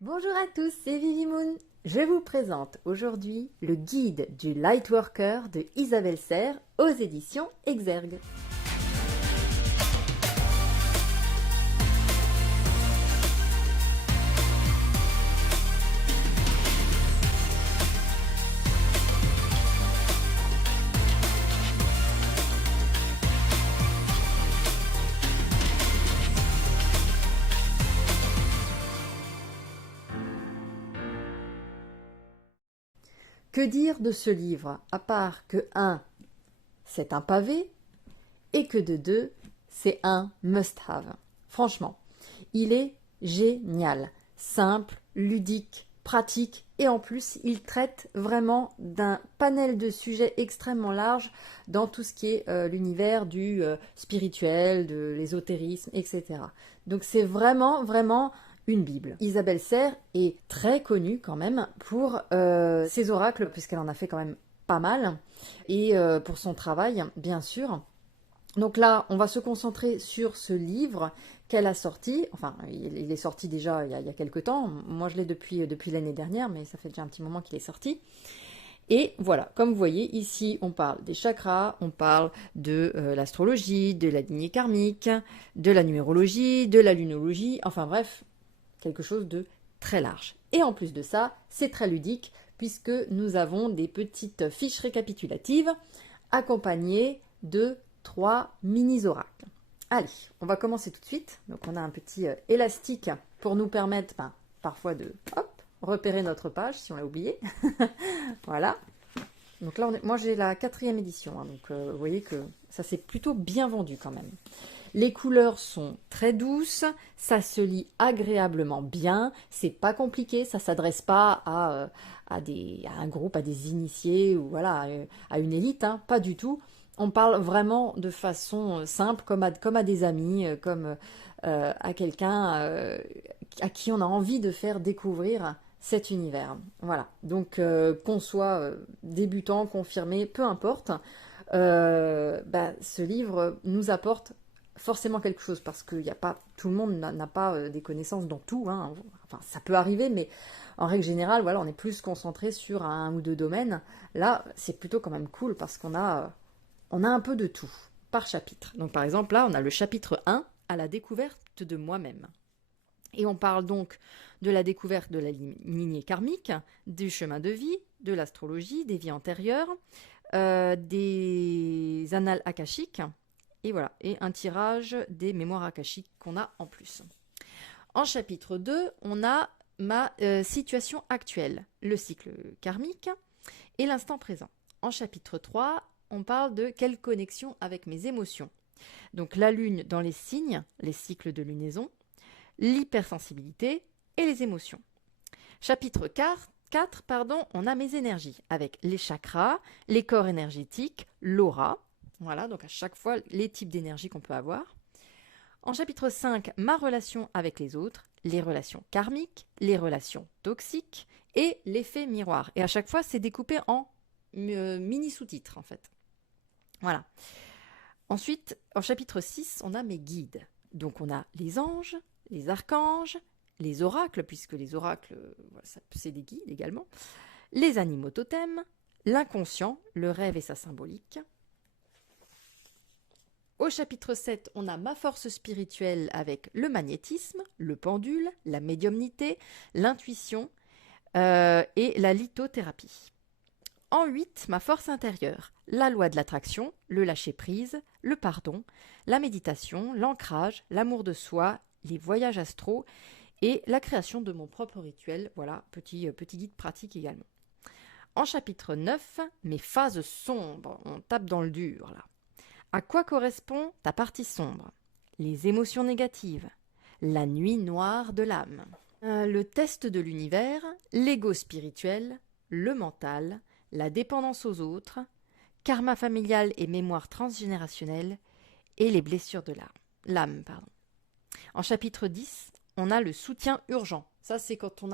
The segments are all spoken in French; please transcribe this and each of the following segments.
Bonjour à tous, c'est Vivi Moon. Je vous présente aujourd'hui le guide du Lightworker de Isabelle Serre aux éditions Exergue. Que dire de ce livre, à part que 1. C'est un pavé, et que de 2. C'est un must-have. Franchement, il est génial, simple, ludique, pratique, et en plus, il traite vraiment d'un panel de sujets extrêmement large dans tout ce qui est l'univers du spirituel, de l'ésotérisme, etc. Donc c'est vraiment une Bible. Isabelle Serre est très connue quand même pour ses oracles, puisqu'elle en a fait quand même pas mal, et pour son travail, bien sûr. Donc là, on va se concentrer sur ce livre qu'elle a sorti. Enfin, il est sorti déjà il y a quelques temps. Moi, je l'ai depuis l'année dernière, mais ça fait déjà un petit moment qu'il est sorti. Et voilà, comme vous voyez, ici, on parle des chakras, on parle de l'astrologie, de la lignée karmique, de la numérologie, de la lunologie, enfin bref, quelque chose de très large. Et en plus de ça, c'est très ludique, puisque nous avons des petites fiches récapitulatives accompagnées de 3 mini-oracles. Allez, on va commencer tout de suite. Donc on a un petit élastique pour nous permettre parfois de repérer notre page si on l'a oublié. Voilà. Donc là, moi j'ai la 4e édition, hein, donc vous voyez que ça s'est plutôt bien vendu quand même. Les couleurs sont très douces, ça se lit agréablement bien, c'est pas compliqué, ça s'adresse pas à un groupe, à des initiés ou voilà, à une élite, hein, pas du tout. On parle vraiment de façon simple, comme à des amis, comme à quelqu'un à qui on a envie de faire découvrir cet univers. Voilà, donc qu'on soit débutant, confirmé, peu importe, ce livre nous apporte forcément quelque chose, parce que y a pas, tout le monde n'a pas des connaissances dans tout, hein. Enfin, ça peut arriver, mais en règle générale, voilà, on est plus concentré sur un ou deux domaines. Là, c'est plutôt quand même cool, parce qu'on a un peu de tout, par chapitre. Donc par exemple, là, on a le chapitre 1, à la découverte de moi-même. Et on parle donc de la découverte de la lignée karmique, du chemin de vie, de l'astrologie, des vies antérieures, des annales akashiques, et voilà, et un tirage des mémoires akashiques qu'on a en plus. En chapitre 2, on a ma situation actuelle, le cycle karmique et l'instant présent. En chapitre 3, on parle de quelle connexion avec mes émotions. Donc la lune dans les signes, les cycles de lunaison, l'hypersensibilité et les émotions. Chapitre 4, on a mes énergies avec les chakras, les corps énergétiques, l'aura. Voilà, donc à chaque fois les types d'énergie qu'on peut avoir. En chapitre 5, ma relation avec les autres, les relations karmiques, les relations toxiques et l'effet miroir. Et à chaque fois, c'est découpé en mini sous-titres en fait. Voilà. Ensuite, en chapitre 6, on a mes guides. Donc on a les anges, les archanges, les oracles, puisque les oracles, c'est des guides également, les animaux totems, l'inconscient, le rêve et sa symbolique. Au chapitre 7, on a ma force spirituelle avec le magnétisme, le pendule, la médiumnité, l'intuition et la lithothérapie. En 8, ma force intérieure, la loi de l'attraction, le lâcher-prise, le pardon, la méditation, l'ancrage, l'amour de soi, les voyages astraux et la création de mon propre rituel. Voilà, petit guide pratique également. En chapitre 9, mes phases sombres, on tape dans le dur là. À quoi correspond ta partie sombre? Les émotions négatives, la nuit noire de l'âme, le test de l'univers, l'ego spirituel, le mental, la dépendance aux autres, karma familial et mémoire transgénérationnelle, et les blessures de l'âme. En chapitre 10, on a le soutien urgent. Ça, c'est quand on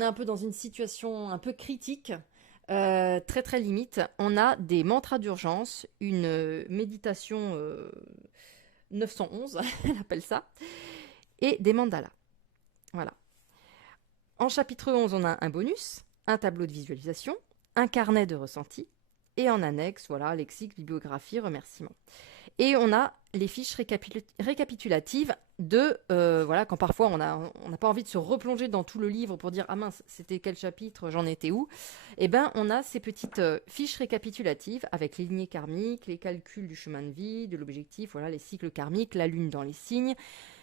est un peu dans une situation un peu critique, très très limite. On a des mantras d'urgence, une méditation 911, elle appelle ça, et des mandalas. Voilà. En chapitre 11, on a un bonus, un tableau de visualisation, un carnet de ressenti, et en annexe, voilà, lexique, bibliographie, remerciements. Et on a les fiches récapitulatives de, voilà, quand parfois on n'a pas envie de se replonger dans tout le livre pour dire, ah mince, c'était quel chapitre, j'en étais où? Eh bien, on a ces petites fiches récapitulatives avec les lignées karmiques, les calculs du chemin de vie, de l'objectif, voilà, les cycles karmiques, la lune dans les signes,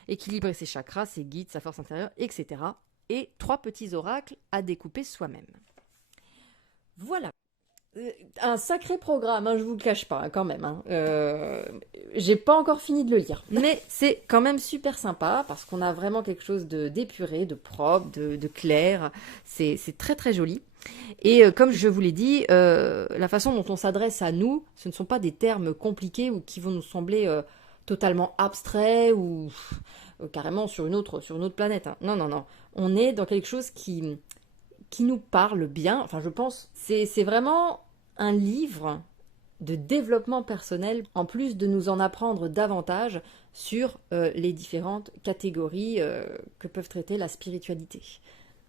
équilibrer ses chakras, ses guides, sa force intérieure, etc. Et 3 petits oracles à découper soi-même. Voilà. Un sacré programme, hein, je vous le cache pas, quand même. Hein. J'ai pas encore fini de le lire, mais c'est quand même super sympa parce qu'on a vraiment quelque chose d'épuré, de propre, de clair. C'est très très joli. Et comme je vous l'ai dit, la façon dont on s'adresse à nous, ce ne sont pas des termes compliqués ou qui vont nous sembler totalement abstraits ou carrément sur une autre planète. Hein. Non, non, non. On est dans quelque chose qui nous parle bien, enfin je pense, c'est vraiment un livre de développement personnel, en plus de nous en apprendre davantage sur les différentes catégories que peuvent traiter la spiritualité.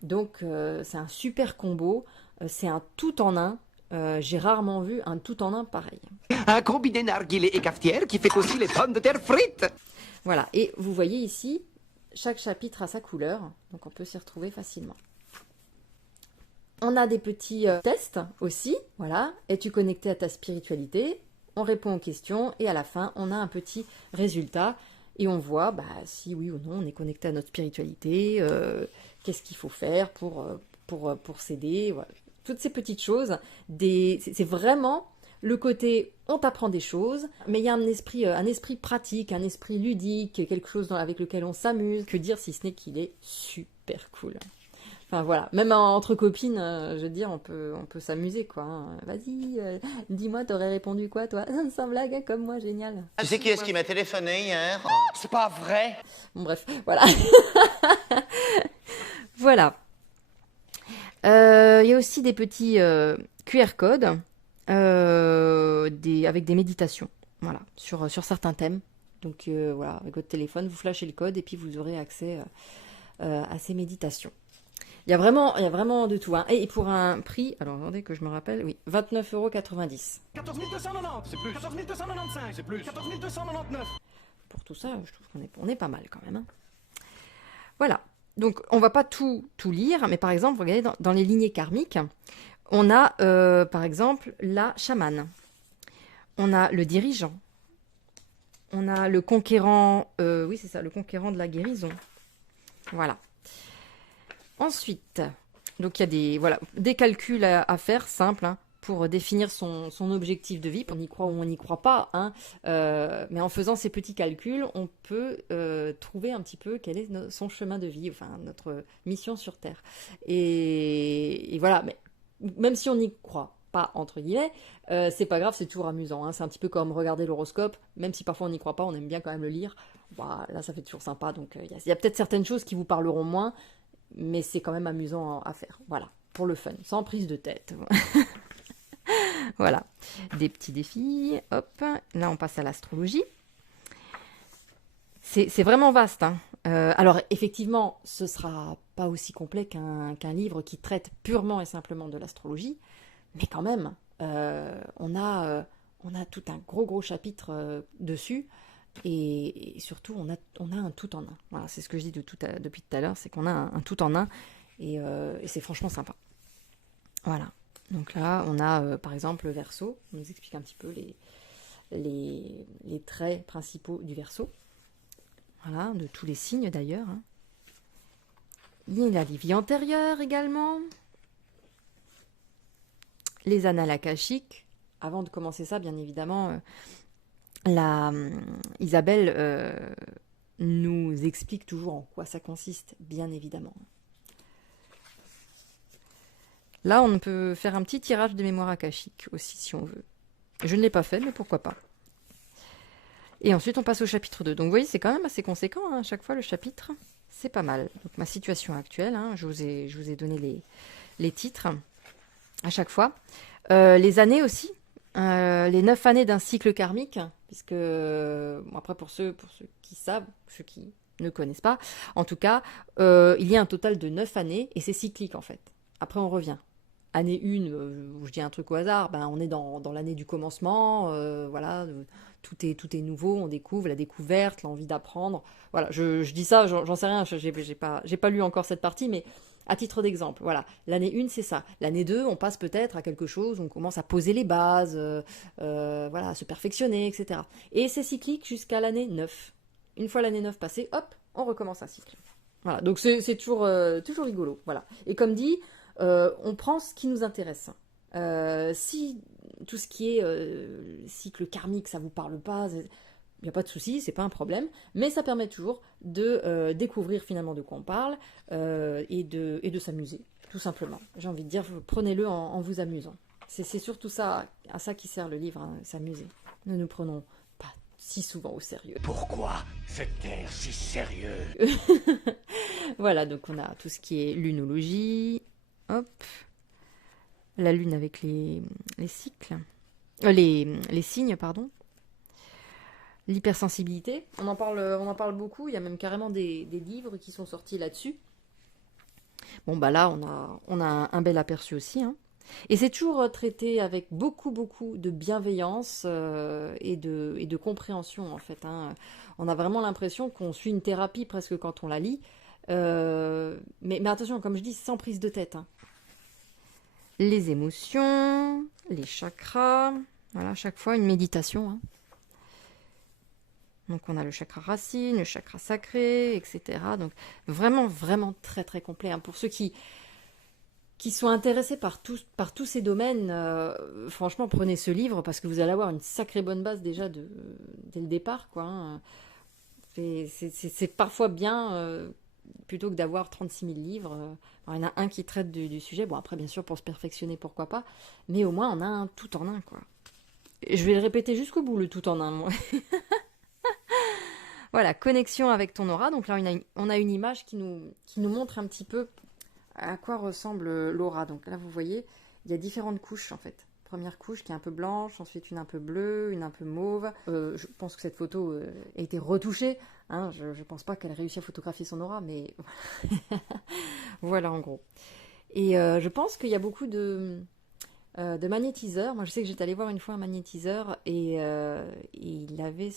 Donc c'est un super combo, c'est un tout en un, j'ai rarement vu un tout en un pareil. Un combiné narguilé et cafetière qui fait aussi les pommes de terre frites. Voilà, et vous voyez ici, chaque chapitre a sa couleur, donc on peut s'y retrouver facilement. On a des petits tests aussi, voilà. Es-tu connecté à ta spiritualité? On répond aux questions et à la fin, on a un petit résultat et on voit si oui ou non on est connecté à notre spiritualité, qu'est-ce qu'il faut faire pour s'aider, voilà. Toutes ces petites choses. C'est vraiment le côté on t'apprend des choses, mais il y a un esprit pratique, un esprit ludique, quelque chose avec lequel on s'amuse. Que dire si ce n'est qu'il est super cool. Enfin voilà, même entre copines, je veux dire, on peut s'amuser quoi. Hein. Vas-y, dis-moi, t'aurais répondu quoi toi? Sans blague, hein, comme moi, génial. Tu sais qui est-ce qui m'a téléphoné hier? C'est pas vrai. Bon bref, voilà. Voilà. Il y a aussi des petits QR codes avec des méditations, voilà, sur certains thèmes. Donc voilà, avec votre téléphone, vous flashez le code et puis vous aurez accès à ces méditations. Il y a vraiment de tout. Hein. Et pour un prix, alors attendez que je me rappelle, oui, 29,90 €. 14 290, c'est plus. 14 295, c'est plus. 14 299. Pour tout ça, je trouve qu'on est pas mal quand même. Hein. Voilà. Donc, on va pas tout lire, mais par exemple, regardez, dans les lignées karmiques, on a, par exemple, la chamane. On a le dirigeant. On a le conquérant, oui, c'est ça, le conquérant de la guérison. Voilà. Ensuite, donc il y a des calculs à faire simples hein, pour définir son objectif de vie. On y croit ou on n'y croit pas, hein, mais en faisant ces petits calculs, on peut trouver un petit peu quel est son chemin de vie, enfin notre mission sur Terre. Et voilà, mais même si on n'y croit pas, entre guillemets, c'est pas grave, c'est toujours amusant. Hein. C'est un petit peu comme regarder l'horoscope, même si parfois on n'y croit pas, on aime bien quand même le lire. Bah, là, ça fait toujours sympa, donc il y a peut-être certaines choses qui vous parleront moins, mais c'est quand même amusant à faire. Voilà, pour le fun, sans prise de tête. Voilà, des petits défis. Hop, là on passe à l'astrologie. C'est vraiment vaste. Hein. Alors effectivement, ce sera pas aussi complet qu'un livre qui traite purement et simplement de l'astrologie, mais quand même, on a tout un gros chapitre dessus. Et surtout, on a un tout en un. Voilà, c'est ce que je dis depuis tout à l'heure, c'est qu'on a un tout en un. Et c'est franchement sympa. Voilà. Donc là, on a par exemple le Verseau. On nous explique un petit peu les traits principaux du Verseau. Voilà, de tous les signes d'ailleurs. Hein. Il y a les vies antérieures également. Les annales akashiques. Avant de commencer ça, bien évidemment... Isabelle nous explique toujours en quoi ça consiste, bien évidemment. Là, on peut faire un petit tirage de mémoire akashique aussi, si on veut. Je ne l'ai pas fait, mais pourquoi pas. Et ensuite, on passe au chapitre 2. Donc, vous voyez, c'est quand même assez conséquent, hein, à chaque fois, le chapitre. C'est pas mal. Donc, ma situation actuelle, hein, je vous ai donné les titres à chaque fois. Les années aussi. Les 9 années d'un cycle karmique, puisque, bon, après pour ceux qui savent, ceux qui ne connaissent pas. En tout cas, il y a un total de 9 années et c'est cyclique en fait. Après, on revient. Année 1, je dis un truc au hasard, ben, on est dans l'année du commencement, voilà, tout est nouveau, on découvre, la découverte, l'envie d'apprendre. Voilà, je dis ça, j'en sais rien, j'ai pas lu encore cette partie, mais à titre d'exemple, voilà, l'année 1, c'est ça. L'année 2, on passe peut-être à quelque chose, on commence à poser les bases, voilà, à se perfectionner, etc. Et c'est cyclique jusqu'à l'année 9. Une fois l'année 9 passée, hop, on recommence un cycle. Voilà, donc c'est toujours rigolo, voilà. Et comme dit, on prend ce qui nous intéresse. Si tout ce qui est cycle karmique, ça vous parle pas, il n'y a pas de souci, c'est pas un problème, mais ça permet toujours de découvrir finalement de quoi on parle et de s'amuser, tout simplement. J'ai envie de dire, prenez-le en vous amusant. C'est surtout ça, à ça qui sert le livre, hein, s'amuser. Ne nous prenons pas si souvent au sérieux. Pourquoi cet air si sérieux? Voilà, donc on a tout ce qui est lunologie. Hop, la lune avec les cycles, les signes, pardon. L'hypersensibilité, on en parle beaucoup, il y a même carrément des livres qui sont sortis là-dessus. Bon, bah là, on a un bel aperçu aussi, hein. Et c'est toujours traité avec beaucoup de bienveillance et de compréhension, en fait, hein. On a vraiment l'impression qu'on suit une thérapie presque quand on la lit. Mais attention, comme je dis, sans prise de tête, hein. Les émotions, les chakras, voilà, chaque fois une méditation, hein. Donc on a le chakra racine, le chakra sacré, etc. Donc vraiment très complet, hein. Pour ceux qui sont intéressés par tous ces domaines, franchement prenez ce livre parce que vous allez avoir une sacrée bonne base déjà dès le départ, quoi, hein. C'est parfois bien, plutôt que d'avoir 36 000 livres. Alors, il y en a un qui traite du sujet. Bon, après, bien sûr, pour se perfectionner, pourquoi pas. Mais au moins, on a un tout en un, quoi. Et je vais le répéter jusqu'au bout, le tout en un, moi. Voilà, connexion avec ton aura. Donc là, on a une image qui nous montre un petit peu à quoi ressemble l'aura. Donc là, vous voyez, il y a différentes couches, en fait. Première couche qui est un peu blanche, ensuite une un peu bleue, une un peu mauve. Je pense que cette photo a été retouchée, hein. Je ne pense pas qu'elle ait réussi à photographier son aura, mais voilà en gros. Et je pense qu'il y a beaucoup de magnétiseurs. Moi, je sais que j'étais allée voir une fois un magnétiseur et il avait,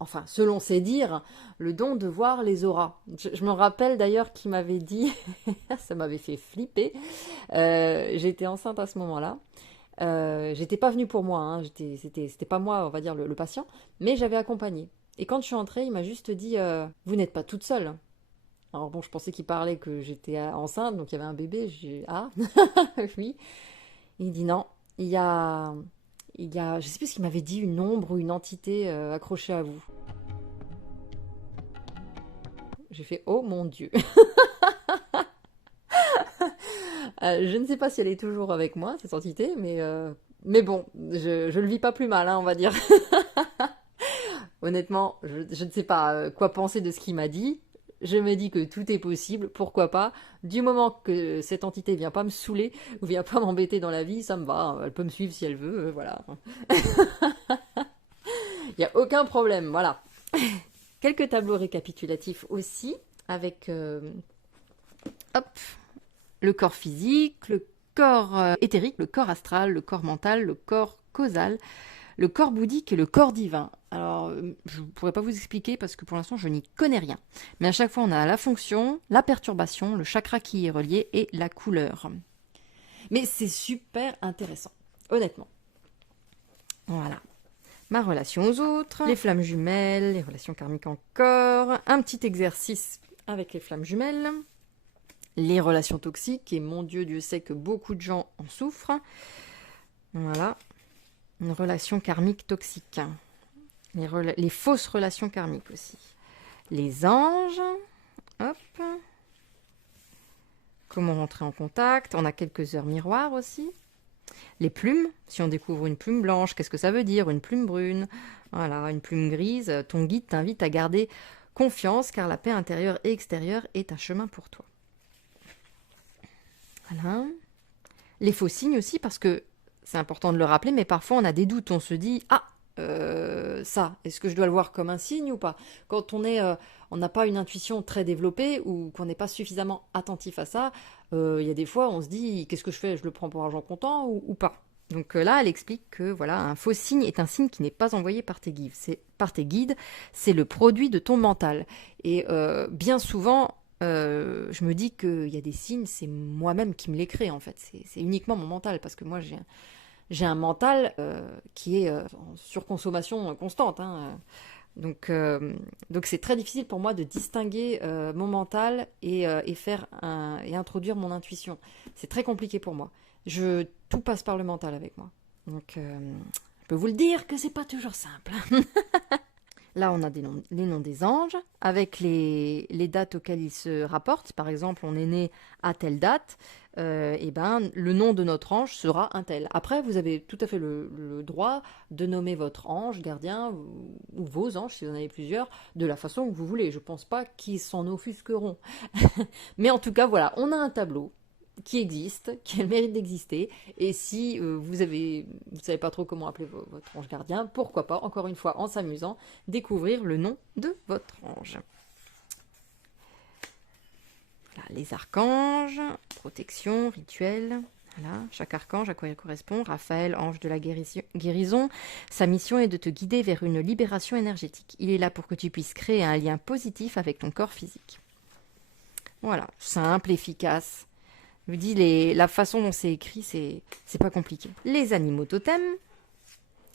enfin, selon ses dires, le don de voir les auras. Je me rappelle d'ailleurs qu'il m'avait dit, ça m'avait fait flipper, j'étais enceinte à ce moment-là. J'étais pas venue pour moi, hein. C'était pas moi, on va dire, le patient, mais j'avais accompagné. Et quand je suis entrée, il m'a juste dit vous n'êtes pas toute seule. Alors bon, je pensais qu'il parlait que j'étais enceinte, donc il y avait un bébé. J'ai ah oui. Il dit non, il y a, je sais plus ce qu'il m'avait dit, une ombre ou une entité accrochée à vous. J'ai fait oh mon Dieu. Je ne sais pas si elle est toujours avec moi, cette entité, mais bon, je le vis pas plus mal, hein, on va dire. Honnêtement, je ne sais pas quoi penser de ce qu'il m'a dit. Je me dis que tout est possible, pourquoi pas. Du moment que cette entité vient pas me saouler ou vient pas m'embêter dans la vie, ça me va. Elle peut me suivre si elle veut, voilà. Il n'y a aucun problème, voilà. Quelques tableaux récapitulatifs aussi, avec hop, le corps physique, le corps éthérique, le corps astral, le corps mental, le corps causal, le corps bouddhique et le corps divin. Alors, je ne pourrais pas vous expliquer parce que pour l'instant, je n'y connais rien. Mais à chaque fois, on a la fonction, la perturbation, le chakra qui y est relié et la couleur. Mais c'est super intéressant, honnêtement. Voilà. Ma relation aux autres, les flammes jumelles, les relations karmiques encore, un petit exercice avec les flammes jumelles, les relations toxiques, et mon Dieu, Dieu sait que beaucoup de gens en souffrent. Voilà. Une relation karmique toxique. Les fausses relations karmiques aussi. Les anges. Hop. Comment rentrer en contact. On a quelques heures miroirs aussi. Les plumes. Si on découvre une plume blanche, qu'est-ce que ça veut dire? Une plume brune. Voilà, une plume grise. Ton guide t'invite à garder confiance car la paix intérieure et extérieure est un chemin pour toi. Voilà. Les faux signes aussi parce que c'est important de le rappeler, mais parfois on a des doutes. On se dit « Ah, ça? Est-ce que je dois le voir comme un signe ou pas? Quand on n'a pas une intuition très développée ou qu'on n'est pas suffisamment attentif à ça, il y a des fois on se dit qu'est-ce que je fais? Je le prends pour argent comptant ou pas? Donc là, elle explique que voilà, un faux signe est un signe qui n'est pas envoyé par tes guides. C'est le produit de ton mental. Et bien souvent, je me dis qu'il y a des signes, c'est moi-même qui me les crée en fait. C'est uniquement mon mental parce que moi j'ai un mental qui est en surconsommation constante. Hein. Donc c'est très difficile pour moi de distinguer mon mental et introduire mon intuition. C'est très compliqué pour moi. Tout passe par le mental avec moi. Donc je peux vous le dire que c'est pas toujours simple. Là, on a les noms des anges, avec les dates auxquelles ils se rapportent. Par exemple, on est né à telle date, et ben, le nom de notre ange sera un tel. Après, vous avez tout à fait le droit de nommer votre ange, gardien, ou vos anges, si vous en avez plusieurs, de la façon que vous voulez. Je pense pas qu'ils s'en offusqueront. Mais en tout cas, voilà, on a un tableau qui existe, qui a le mérite d'exister, et si vous savez pas trop comment appeler votre ange gardien, pourquoi pas, encore une fois en s'amusant, découvrir le nom de votre ange. Voilà, les archanges, protection, rituel. Voilà, chaque archange à quoi il correspond. Raphaël, ange de la guérison. Sa mission est de te guider vers une libération énergétique. Il est là pour que tu puisses créer un lien positif avec ton corps physique. Voilà, simple, efficace. Je vous dis, la façon dont c'est écrit, c'est pas compliqué. Les animaux totems.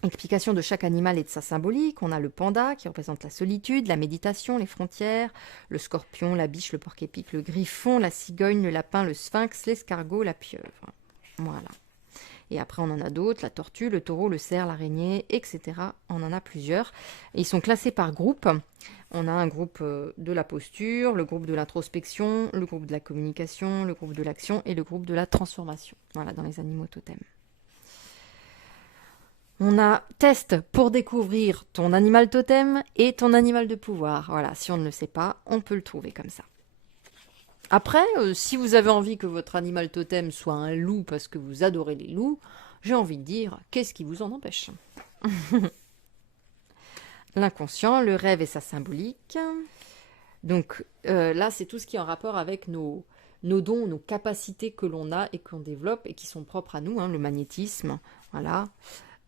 Explication de chaque animal et de sa symbolique. On a le panda qui représente la solitude, la méditation, les frontières, le scorpion, la biche, le porc-épic, le griffon, la cigogne, le lapin, le sphinx, l'escargot, la pieuvre. Voilà. Et après, on en a d'autres, la tortue, le taureau, le cerf, l'araignée, etc. On en a plusieurs. Et ils sont classés par groupe. On a un groupe de la posture, le groupe de l'introspection, le groupe de la communication, le groupe de l'action et le groupe de la transformation. Voilà, dans les animaux totems. On a test pour découvrir ton animal totem et ton animal de pouvoir. Voilà, si on ne le sait pas, on peut le trouver comme ça. Après, si vous avez envie que votre animal totem soit un loup parce que vous adorez les loups, j'ai envie de dire, qu'est-ce qui vous en empêche? L'inconscient, le rêve et sa symbolique. Donc là, c'est tout ce qui est en rapport avec nos dons, nos capacités que l'on a et qu'on développe et qui sont propres à nous, hein, le magnétisme, voilà.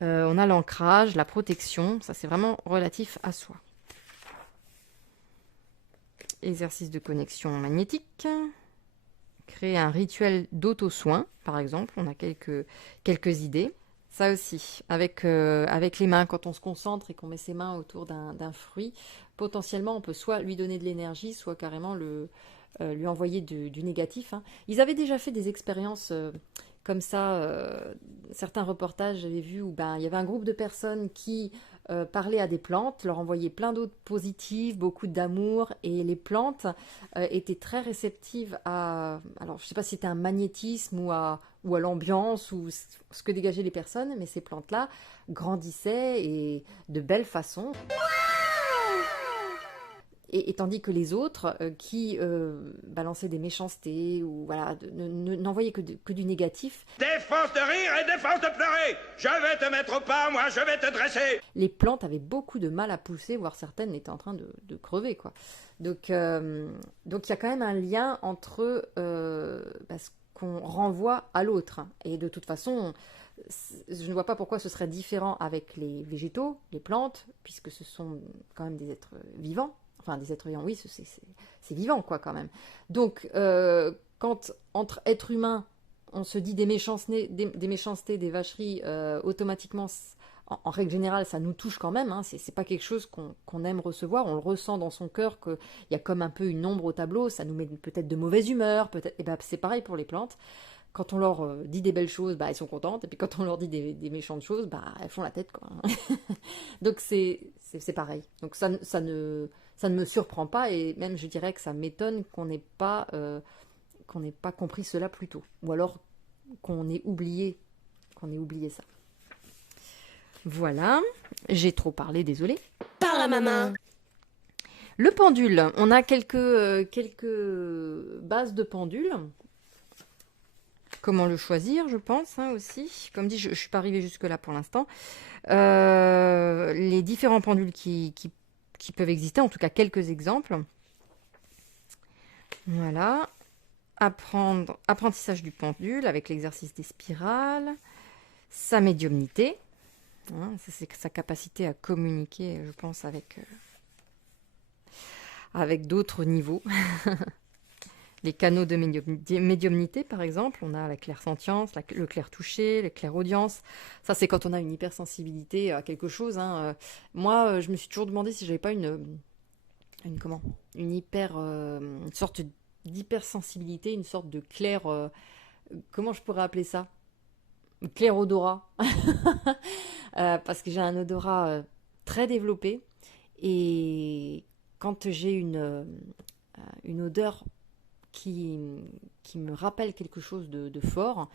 On a l'ancrage, la protection, ça c'est vraiment relatif à soi. Exercice de connexion magnétique. Créer un rituel d'auto-soin, par exemple. On a quelques idées. Ça aussi, avec les mains, quand on se concentre et qu'on met ses mains autour d'un fruit, potentiellement on peut soit lui donner de l'énergie, soit carrément lui envoyer du négatif. Hein. Ils avaient déjà fait des expériences comme ça. Certains reportages, j'avais vu où il y avait un groupe de personnes qui parlaient à des plantes, leur envoyaient plein d'eau positive, beaucoup d'amour, et les plantes étaient très réceptives à... Alors, je ne sais pas si c'était un magnétisme ou à l'ambiance ou ce que dégageaient les personnes, mais ces plantes-là grandissaient et de belle façon. Et tandis que les autres qui balançaient des méchancetés ou voilà, n'envoyaient que du négatif. Défense de rire et défense de pleurer. Je vais te mettre au pas, moi je vais te dresser. Les plantes avaient beaucoup de mal à pousser, voire certaines étaient en train de crever, quoi. Donc il y a quand même un lien entre ce qu'on renvoie à l'autre. Et de toute façon, je ne vois pas pourquoi ce serait différent avec les végétaux, les plantes, puisque ce sont quand même des êtres vivants. Enfin, des êtres vivants, oui, c'est vivant, quoi, quand même. Donc, quand entre êtres humains, on se dit des méchancetés, des vacheries, automatiquement, en règle générale, ça nous touche quand même. Hein, c'est pas quelque chose qu'on aime recevoir. On le ressent dans son cœur qu'il y a comme un peu une ombre au tableau. Ça nous met peut-être de mauvaise humeur. Peut-être. Et c'est pareil pour les plantes. Quand on leur dit des belles choses, elles sont contentes. Et puis quand on leur dit des méchantes choses, elles font la tête, quoi. Donc c'est pareil. Donc ça ne me surprend pas. Et même, je dirais que ça m'étonne qu'on n'ait pas compris cela plus tôt. Ou alors qu'on ait oublié ça. Voilà. J'ai trop parlé, désolée. Par la maman. Le pendule. On a quelques bases de pendule. Comment le choisir, je pense, hein, aussi. Comme dit, je ne suis pas arrivée jusque-là pour l'instant. Les différents pendules qui peuvent exister, en tout cas quelques exemples. Voilà. Apprentissage du pendule avec l'exercice des spirales. Sa médiumnité. Hein, c'est sa capacité à communiquer, je pense, avec d'autres niveaux. Les canaux de médiumnité, par exemple, on a la clairsentience, le clair toucher, le clairaudience. Ça, c'est quand on a une hypersensibilité à quelque chose. Hein. Moi, je me suis toujours demandé si j'avais pas une sorte d'hypersensibilité, une sorte de clair. Comment je pourrais appeler ça? Clair-odorat. Parce que j'ai un odorat très développé. Et quand j'ai une odeur qui me rappelle quelque chose de fort,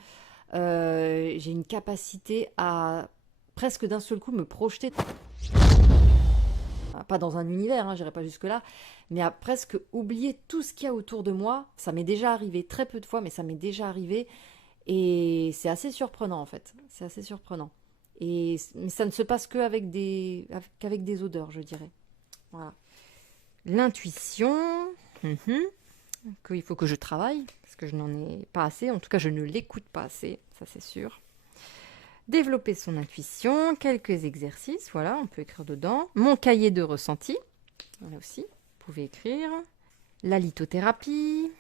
j'ai une capacité à presque d'un seul coup me projeter, pas dans un univers, hein, j'irai pas jusque là, mais à presque oublier tout ce qu'il y a autour de moi. Ça m'est déjà arrivé très peu de fois, mais ça m'est déjà arrivé, et c'est assez surprenant en fait, c'est assez surprenant. Mais ça ne se passe qu'avec des odeurs, je dirais. Voilà. L'intuition. Qu'il faut que je travaille, parce que je n'en ai pas assez, en tout cas je ne l'écoute pas assez, ça c'est sûr. Développer son intuition, quelques exercices, voilà, on peut écrire dedans. Mon cahier de ressenti, voilà aussi, vous pouvez écrire. La lithothérapie,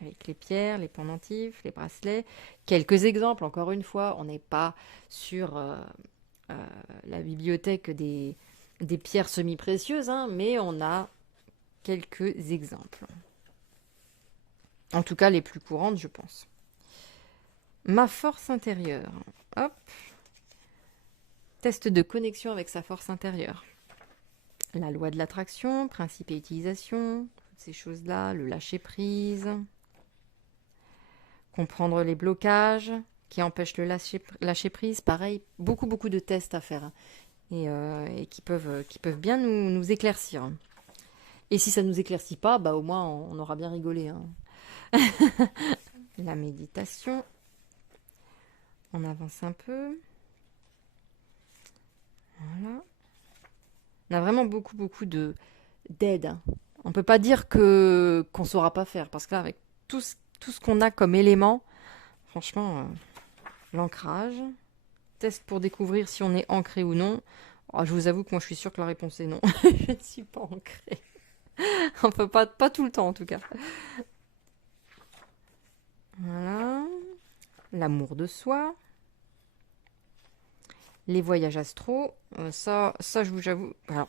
avec les pierres, les pendentifs, les bracelets. Quelques exemples, encore une fois, on n'est pas sur la bibliothèque des pierres semi-précieuses, hein, mais on a quelques exemples. En tout cas, les plus courantes, je pense. Ma force intérieure. Hop. Test de connexion avec sa force intérieure. La loi de l'attraction, principe et utilisation, toutes ces choses-là, le lâcher-prise. Comprendre les blocages qui empêchent le lâcher-prise. Pareil, beaucoup de tests à faire. Et qui peuvent bien nous éclaircir. Et si ça ne nous éclaircit pas, au moins on aura bien rigolé. Hein. La méditation. On avance un peu. Voilà. On a vraiment beaucoup d'aide. Hein. On ne peut pas dire qu'on ne saura pas faire. Parce que là, avec tout ce qu'on a comme élément, franchement, l'ancrage. Test pour découvrir si on est ancré ou non. Oh, je vous avoue que moi, je suis sûre que la réponse est non. Je ne suis pas ancrée. Enfin, pas tout le temps, en tout cas. Voilà. L'amour de soi. Les voyages astraux. Ça, je vous avoue. Alors,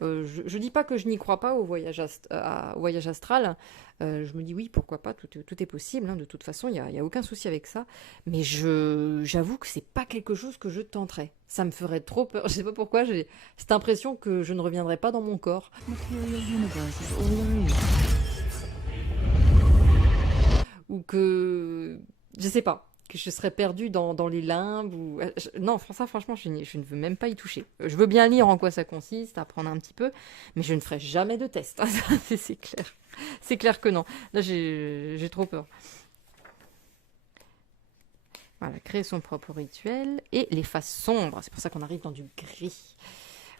je dis pas que je n'y crois pas au voyage astral. Je me dis oui, pourquoi pas, tout est possible. Hein, de toute façon, il y a aucun souci avec ça. Mais j'avoue que c'est pas quelque chose que je tenterais. Ça me ferait trop peur. Je sais pas pourquoi, j'ai cette impression que je ne reviendrai pas dans mon corps. Ou que... Je sais pas. Que je serais perdue dans les limbes. Non, ça, franchement, je ne veux même pas y toucher. Je veux bien lire en quoi ça consiste, apprendre un petit peu, mais je ne ferai jamais de test. C'est clair. C'est clair que non. Là, j'ai trop peur. Voilà, créer son propre rituel. Et les faces sombres. C'est pour ça qu'on arrive dans du gris.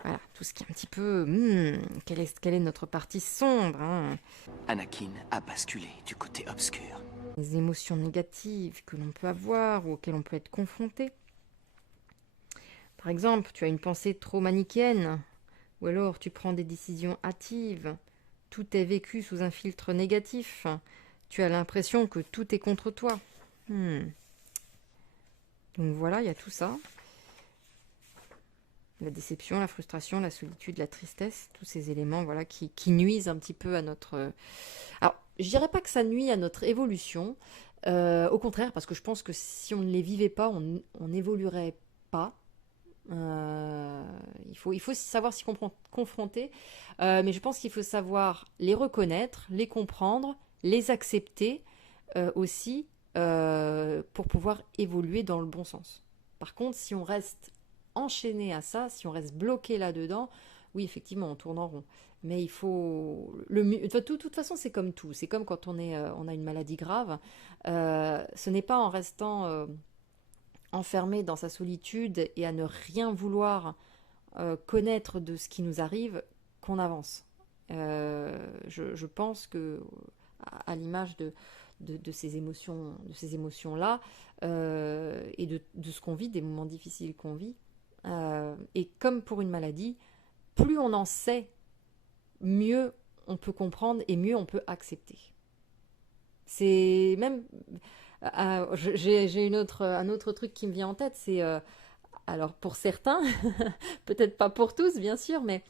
Voilà, tout ce qui est un petit peu... quelle est notre partie sombre, hein. Anakin a basculé du côté obscur. Les émotions négatives que l'on peut avoir ou auxquelles on peut être confronté. Par exemple, tu as une pensée trop manichéenne, ou alors tu prends des décisions hâtives, tout est vécu sous un filtre négatif, tu as l'impression que tout est contre toi. Donc voilà, il y a tout ça. La déception, la frustration, la solitude, la tristesse, tous ces éléments voilà, qui nuisent un petit peu à notre... Alors, je dirais pas que ça nuit à notre évolution, au contraire, parce que je pense que si on ne les vivait pas, on n'évoluerait pas. Il faut savoir s'y confronter, mais je pense qu'il faut savoir les reconnaître, les comprendre, les accepter aussi pour pouvoir évoluer dans le bon sens. Par contre, si on reste enchaîné à ça, si on reste bloqué là-dedans, oui, effectivement, on tourne en rond. Mais il faut... de toute façon, c'est comme tout. C'est comme quand on a une maladie grave. Ce n'est pas en restant enfermé dans sa solitude et à ne rien vouloir connaître de ce qui nous arrive qu'on avance. Je pense que, à l'image de ces émotions-là, et de ce qu'on vit, des moments difficiles qu'on vit, et comme pour une maladie, plus on en sait, mieux on peut comprendre et mieux on peut accepter. C'est même... j'ai un autre truc qui me vient en tête, c'est... alors pour certains, peut-être pas pour tous bien sûr, mais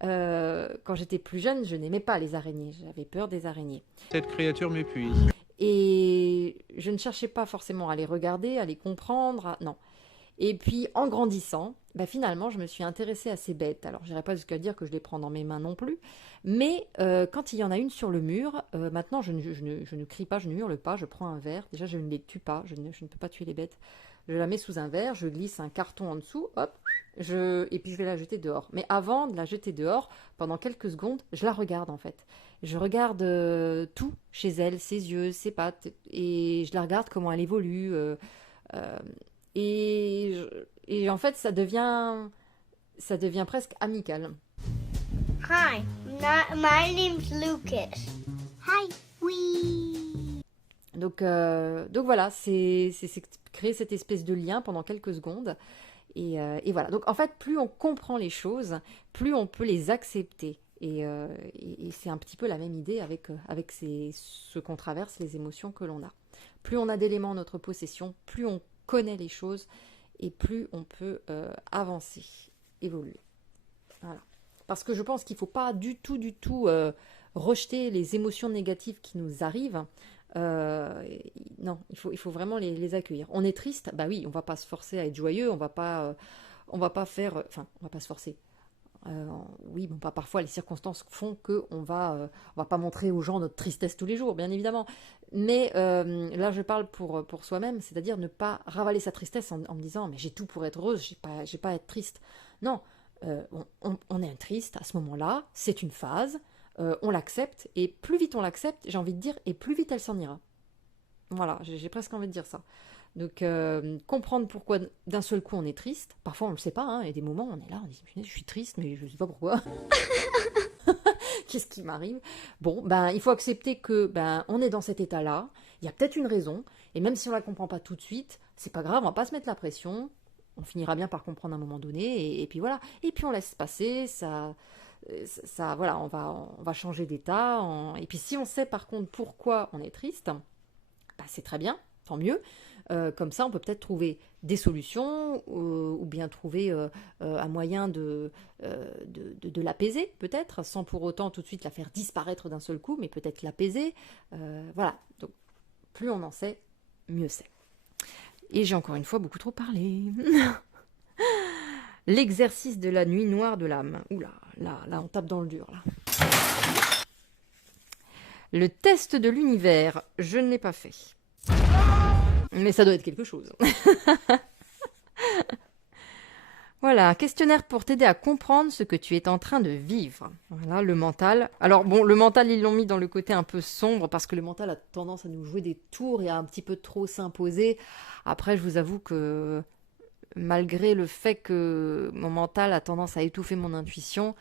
quand j'étais plus jeune, je n'aimais pas les araignées, j'avais peur des araignées. Cette créature m'épuise. Et je ne cherchais pas forcément à les regarder, à les comprendre, non. Et puis, en grandissant, finalement, je me suis intéressée à ces bêtes. Alors, je n'irai pas jusqu'à dire que je les prends dans mes mains non plus, mais quand il y en a une sur le mur, maintenant, je ne crie pas, je ne hurle pas, je prends un verre. Déjà, je ne les tue pas, je ne peux pas tuer les bêtes. Je la mets sous un verre, je glisse un carton en dessous, hop, et puis je vais la jeter dehors. Mais avant de la jeter dehors, pendant quelques secondes, je la regarde en fait. Je regarde tout chez elle, ses yeux, ses pattes, et je la regarde comment elle évolue. Et en fait, ça devient presque amical. Hi, my name's Lucas. Hi, oui. Donc voilà, c'est créer cette espèce de lien pendant quelques secondes. Et voilà. Donc en fait, plus on comprend les choses, plus on peut les accepter. Et c'est un petit peu la même idée avec ce qu'on traverse, les émotions que l'on a. Plus on a d'éléments en notre possession, plus on connaît les choses et plus on peut avancer, évoluer. Voilà. Parce que je pense qu'il ne faut pas du tout rejeter les émotions négatives qui nous arrivent. Non, il faut vraiment les accueillir. On est triste, bah oui, on va pas se forcer à être joyeux, on va pas faire, enfin, on va pas se forcer. Oui, bon, pas parfois les circonstances font que on va pas montrer aux gens notre tristesse tous les jours, bien évidemment. Mais là, je parle pour soi-même, c'est-à-dire ne pas ravaler sa tristesse en me disant mais j'ai tout pour être heureuse, j'ai pas à être triste. Non, on est triste à ce moment-là, c'est une phase. On l'accepte, et plus vite on l'accepte, j'ai envie de dire, et plus vite elle s'en ira. Voilà, j'ai presque envie de dire ça. Donc, comprendre pourquoi d'un seul coup on est triste, parfois on ne le sait pas, hein, il y a des moments où on est là, on dit, je suis triste, mais je ne sais pas pourquoi. Qu'est-ce qui m'arrive? Bon, il faut accepter que on est dans cet état-là, il y a peut-être une raison, et même si on ne la comprend pas tout de suite, c'est pas grave, on ne va pas se mettre la pression, on finira bien par comprendre à un moment donné, et puis voilà. Et puis on laisse passer, ça voilà, on va changer d'état. Et puis si on sait par contre pourquoi on est triste, c'est très bien, tant mieux. Comme ça, on peut peut-être trouver des solutions ou bien trouver un moyen de l'apaiser, peut-être, sans pour autant tout de suite la faire disparaître d'un seul coup, mais peut-être l'apaiser. Voilà, donc plus on en sait, mieux c'est. Et j'ai encore une fois beaucoup trop parlé. L'exercice de la nuit noire de l'âme. Oula, là, on tape dans le dur, là. Le test de l'univers, je ne l'ai pas fait. Mais ça doit être quelque chose. Voilà, questionnaire pour t'aider à comprendre ce que tu es en train de vivre. Voilà, le mental. Alors bon, le mental, ils l'ont mis dans le côté un peu sombre, parce que le mental a tendance à nous jouer des tours et à un petit peu trop s'imposer. Après, je vous avoue que... malgré le fait que mon mental a tendance à étouffer mon intuition,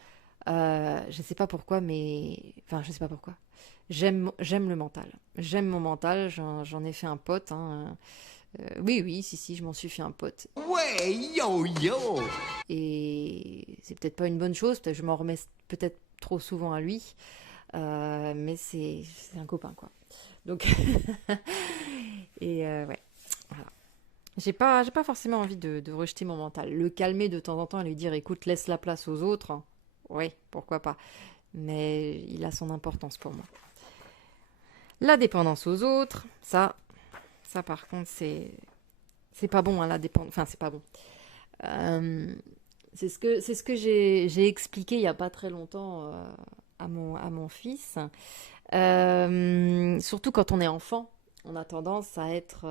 je ne sais pas pourquoi, mais... Enfin, je ne sais pas pourquoi. J'aime le mental. J'aime mon mental, j'en ai fait un pote. Hein. Oui, si, je m'en suis fait un pote. Ouais, yo. Et c'est peut-être pas une bonne chose, je m'en remets peut-être trop souvent à lui, mais c'est un copain, quoi. Donc... Et ouais, voilà. J'ai pas forcément envie de rejeter mon mental. Le calmer de temps en temps et lui dire, écoute, laisse la place aux autres. Oui, pourquoi pas. Mais il a son importance pour moi. La dépendance aux autres, ça par contre, c'est pas bon, hein, la dépendance. Enfin, c'est pas bon. C'est ce que j'ai expliqué il y a pas très longtemps à mon fils. Surtout quand on est enfant, on a tendance à être...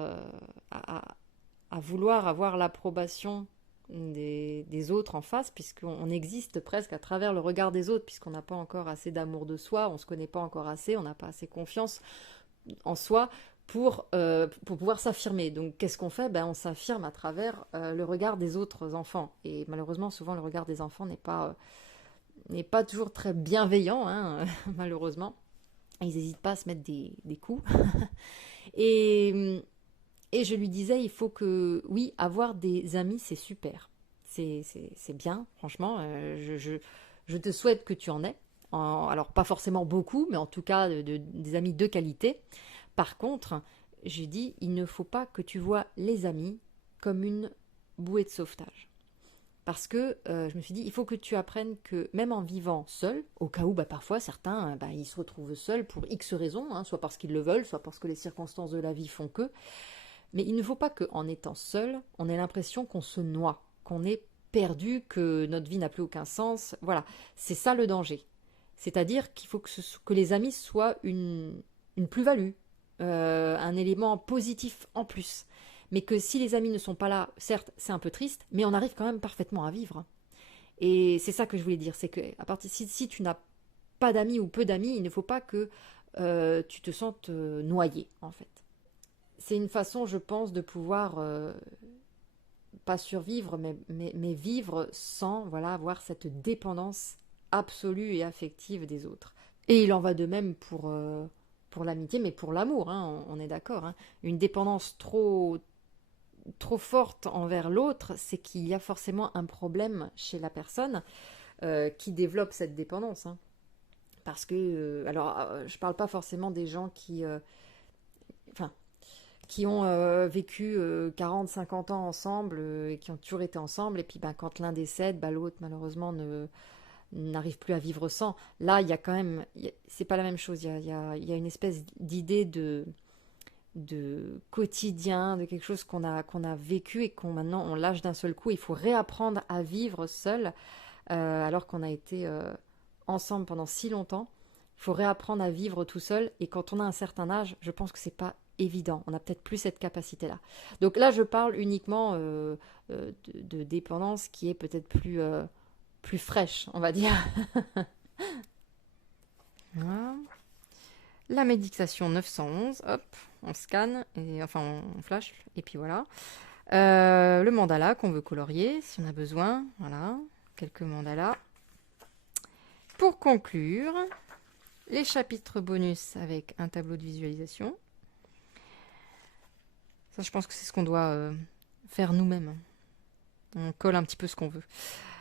à vouloir avoir l'approbation des autres en face, puisqu'on existe presque à travers le regard des autres, puisqu'on n'a pas encore assez d'amour de soi, on ne se connaît pas encore assez, on n'a pas assez confiance en soi pour pouvoir s'affirmer. Donc qu'est-ce qu'on fait? On s'affirme à travers le regard des autres enfants. Et malheureusement, souvent, le regard des enfants n'est pas toujours très bienveillant, hein, malheureusement. Ils n'hésitent pas à se mettre des coups. Et je lui disais, il faut que, oui, avoir des amis, c'est super. C'est bien, franchement. Je te souhaite que tu en aies. Alors, pas forcément beaucoup, mais en tout cas, des amis de qualité. Par contre, j'ai dit, il ne faut pas que tu vois les amis comme une bouée de sauvetage. Parce que je me suis dit, il faut que tu apprennes que même en vivant seul, au cas où parfois certains ils se retrouvent seuls pour X raisons, hein, soit parce qu'ils le veulent, soit parce que les circonstances de la vie font que, mais il ne faut pas qu'en étant seul, on ait l'impression qu'on se noie, qu'on est perdu, que notre vie n'a plus aucun sens. Voilà, c'est ça le danger. C'est-à-dire qu'il faut que les amis soient une plus-value, un élément positif en plus. Mais que si les amis ne sont pas là, certes, c'est un peu triste, mais on arrive quand même parfaitement à vivre. Et c'est ça que je voulais dire, c'est que si tu n'as pas d'amis ou peu d'amis, il ne faut pas que tu te sentes noyé, en fait. C'est une façon, je pense, de pouvoir pas survivre, mais vivre sans avoir cette dépendance absolue et affective des autres. Et il en va de même pour l'amitié, mais pour l'amour, hein, on est d'accord. Hein. Une dépendance trop forte envers l'autre, c'est qu'il y a forcément un problème chez la personne qui développe cette dépendance. Hein. Parce que, je parle pas forcément des gens qui ont vécu 40, 50 ans ensemble et qui ont toujours été ensemble, et puis quand l'un décède, l'autre malheureusement n'arrive plus à vivre sans. Là, il y a quand même, c'est pas la même chose, il y a une espèce d'idée de quotidien, de quelque chose qu'on a vécu et maintenant on lâche d'un seul coup. Il faut réapprendre à vivre seul alors qu'on a été ensemble pendant si longtemps. Il faut réapprendre à vivre tout seul, et quand on a un certain âge, je pense que c'est pas évident. On n'a peut-être plus cette capacité-là. Donc là, je parle uniquement de dépendance qui est peut-être plus fraîche, on va dire. Voilà. La méditation 911, hop, on scanne, on flash, et puis voilà. Le mandala qu'on veut colorier, si on a besoin, voilà, quelques mandalas. Pour conclure, les chapitres bonus avec un tableau de visualisation. Ça, je pense que c'est ce qu'on doit faire nous-mêmes. On colle un petit peu ce qu'on veut.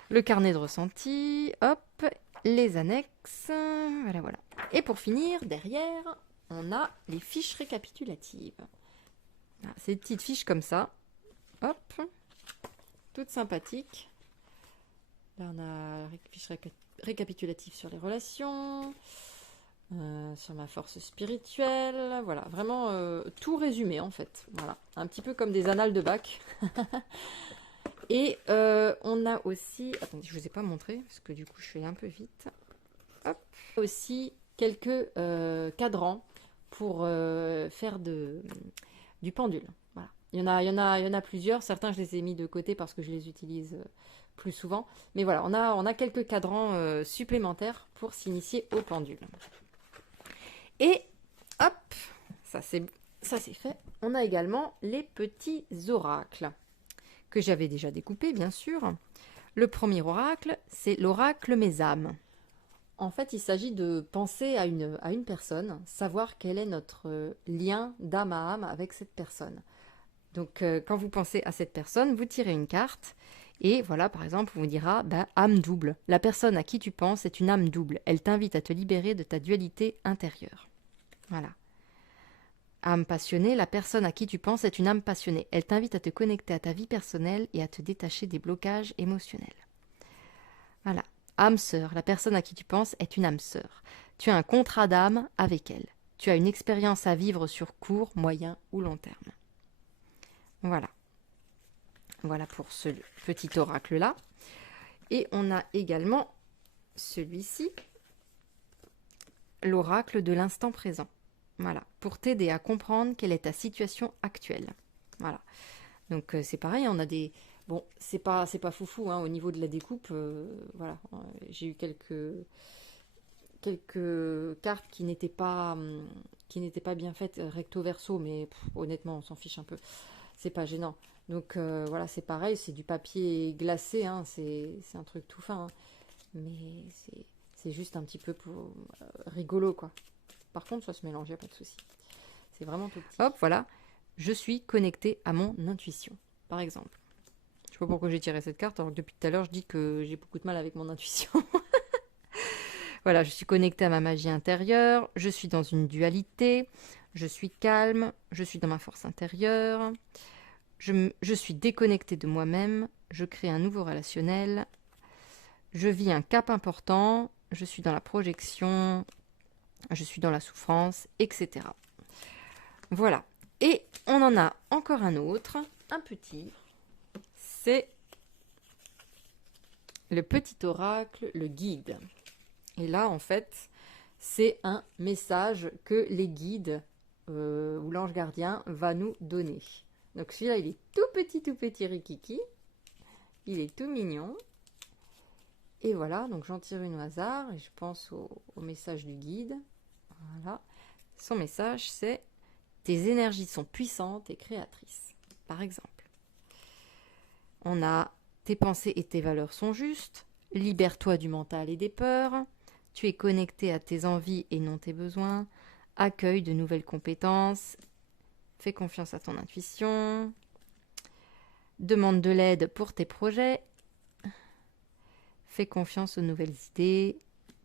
Le carnet de ressenti, hop, les annexes, voilà. Et pour finir, derrière, on a les fiches récapitulatives. Voilà, c'est des petites fiches comme ça, hop, toutes sympathiques. Là, on a la fiche récapitulative sur les relations, sur ma force spirituelle, voilà, vraiment tout résumé en fait. Voilà, un petit peu comme des annales de bac. Et on a aussi, attendez, je ne vous ai pas montré, parce que du coup je fais un peu vite. Hop. Aussi quelques cadrans pour faire du pendule. Voilà. Il y en a plusieurs. Certains, je les ai mis de côté parce que je les utilise plus souvent. Mais voilà, on a quelques cadrans supplémentaires pour s'initier au pendule. Et hop, ça c'est fait. On a également les petits oracles que j'avais déjà découpés, bien sûr. Le premier oracle, c'est l'oracle Mes âmes. En fait, il s'agit de penser à une personne, savoir quel est notre lien d'âme à âme avec cette personne. Donc, quand vous pensez à cette personne, vous tirez une carte et voilà, par exemple, on vous dira âme double. La personne à qui tu penses est une âme double. Elle t'invite à te libérer de ta dualité intérieure. Voilà. Âme passionnée, la personne à qui tu penses est une âme passionnée. Elle t'invite à te connecter à ta vie personnelle et à te détacher des blocages émotionnels. Voilà. Âme sœur, la personne à qui tu penses est une âme sœur. Tu as un contrat d'âme avec elle. Tu as une expérience à vivre sur court, moyen ou long terme. Voilà. Voilà pour ce petit oracle-là. Et on a également celui-ci, l'oracle de l'instant présent. Voilà, pour t'aider à comprendre quelle est ta situation actuelle. Voilà. Donc c'est pareil, on a Bon, c'est pas foufou, hein, au niveau de la découpe, voilà. J'ai eu quelques cartes qui n'étaient pas bien faites recto verso, mais honnêtement, on s'en fiche un peu. C'est pas gênant. Donc voilà, c'est pareil, c'est du papier glacé, hein, c'est un truc tout fin, hein. Mais c'est juste un petit peu pour, rigolo, quoi. Par contre, ça se mélange, y a pas de souci. C'est vraiment tout petit. Hop, voilà. Je suis connectée à mon intuition, par exemple. Je sais pas pourquoi j'ai tiré cette carte, alors que depuis tout à l'heure, je dis que j'ai beaucoup de mal avec mon intuition. Voilà, je suis connectée à ma magie intérieure, je suis dans une dualité, je suis calme, je suis dans ma force intérieure, je suis déconnectée de moi-même, je crée un nouveau relationnel, je vis un cap important, je suis dans la projection, je suis dans la souffrance, etc. Voilà. Et on en a encore un autre, un petit. C'est le petit oracle, le guide. Et là, en fait, c'est un message que les guides ou l'ange gardien va nous donner. Donc celui-là, il est tout petit rikiki. Il est tout mignon. Et voilà, donc j'en tire une au hasard et je pense au message du guide. Voilà. Son message, c'est « Tes énergies sont puissantes et créatrices », par exemple. On a « Tes pensées et tes valeurs sont justes »,« Libère-toi du mental et des peurs »,« Tu es connecté à tes envies et non tes besoins »,« Accueille de nouvelles compétences »,« Fais confiance à ton intuition »,« Demande de l'aide pour tes projets », Fais confiance aux nouvelles idées,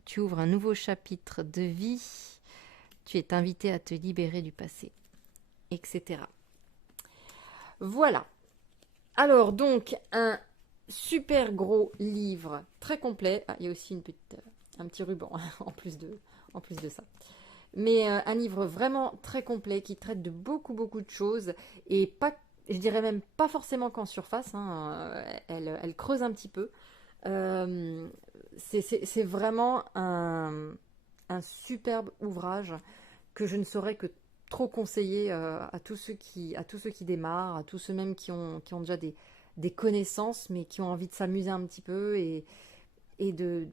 tu ouvres un nouveau chapitre de vie, tu es invité à te libérer du passé, etc. Voilà. Alors donc, un super gros livre, très complet. Ah, il y a aussi un petit ruban en plus de ça. Mais un livre vraiment très complet qui traite de beaucoup de choses et pas, je dirais même pas forcément qu'en surface, hein, elle creuse un petit peu. C'est vraiment un superbe ouvrage que je ne saurais que trop conseiller à tous ceux qui démarrent, à tous ceux même qui ont déjà des connaissances mais qui ont envie de s'amuser un petit peu et de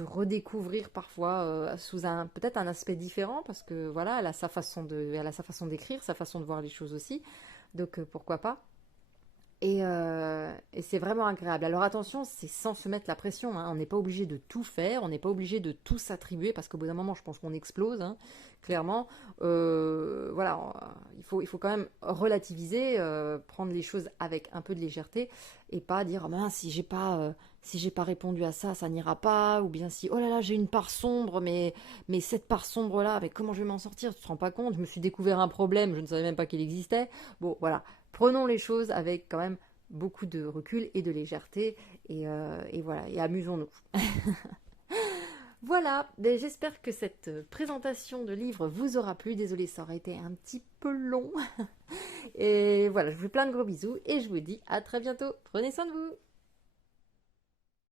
redécouvrir parfois sous peut-être un aspect différent parce que voilà, elle a sa façon d'écrire, sa façon de voir les choses aussi, donc pourquoi pas. Et c'est vraiment agréable. Alors attention, c'est sans se mettre la pression, hein. On n'est pas obligé de tout faire, on n'est pas obligé de tout s'attribuer parce qu'au bout d'un moment, je pense qu'on explose, hein, clairement. Voilà, il faut quand même relativiser, prendre les choses avec un peu de légèreté et pas dire oh mince, si j'ai pas répondu à ça, ça n'ira pas, ou bien si oh là là, j'ai une part sombre, mais cette part sombre là, mais comment je vais m'en sortir? Tu te rends pas compte? Je me suis découvert un problème, je ne savais même pas qu'il existait. Bon, voilà. Prenons les choses avec quand même beaucoup de recul et de légèreté et voilà, et amusons-nous. Voilà, j'espère que cette présentation de livre vous aura plu. Désolée, ça aurait été un petit peu long. Et voilà, je vous fais plein de gros bisous et je vous dis à très bientôt. Prenez soin de vous.